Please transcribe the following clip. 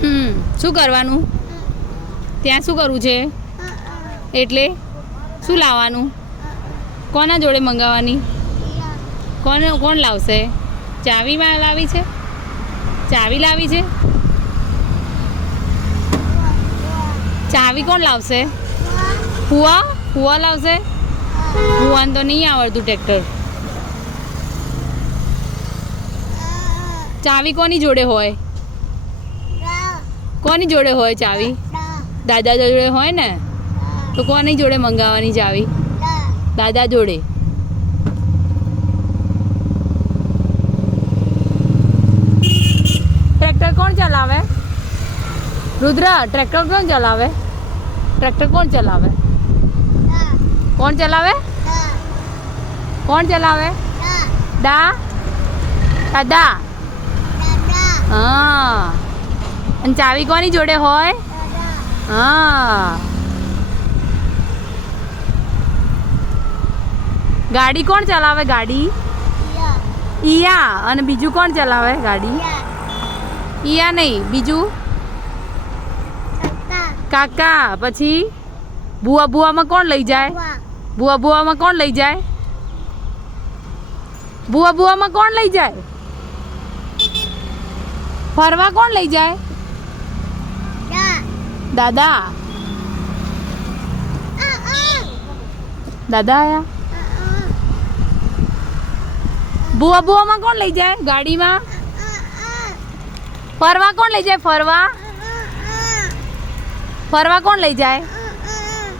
શું કરવાનું? ત્યાં શું કરવું છે? એટલે શું લાવવાનું? કોના જોડે મંગાવવાની? કોણ લાવશે? ચાવીમાં લાવી છે? ચાવી લાવી છે? ચાવી કોણ લાવશે? ફુવા લાવશે? ફુવાને તો નહીં આવડતું ટ્રેક્ટર. ચાવી કોની જોડે હોય? કોની જોડે હોય ચાવી? દાદા જોડે હોય ને. તો કોની જોડે મંગાવવાની ચાવી? દાદા જોડે. ટ્રેક્ટર કોણ ચલાવે? રુદ્ર, ટ્રેક્ટર કોણ ચલાવે? ટ્રેક્ટર કોણ ચલાવે? કોણ ચલાવે? કોણ ચલાવે? દાદા. હા. અને ચાવી કોની જોડે હોય? હા. ગાડી કોણ ચલાવે? ગાડી ઈયા. અને બીજું કોણ ચલાવે ગાડી? ઈયા નહીં, બીજું કાકા. પછી ભુવામાં કોણ લઈ જાય? ભુવામાં કોણ લઈ જાય? ભુવામાં કોણ લઈ જાય? ફરવા કોણ લઈ જાય? દાદા. દાદા આયા. ભુવામાં કોણ લઈ જાય? ગાડીમાં ફરવા કોણ લઈ જાય? ફરવા કોણ લઈ જાય?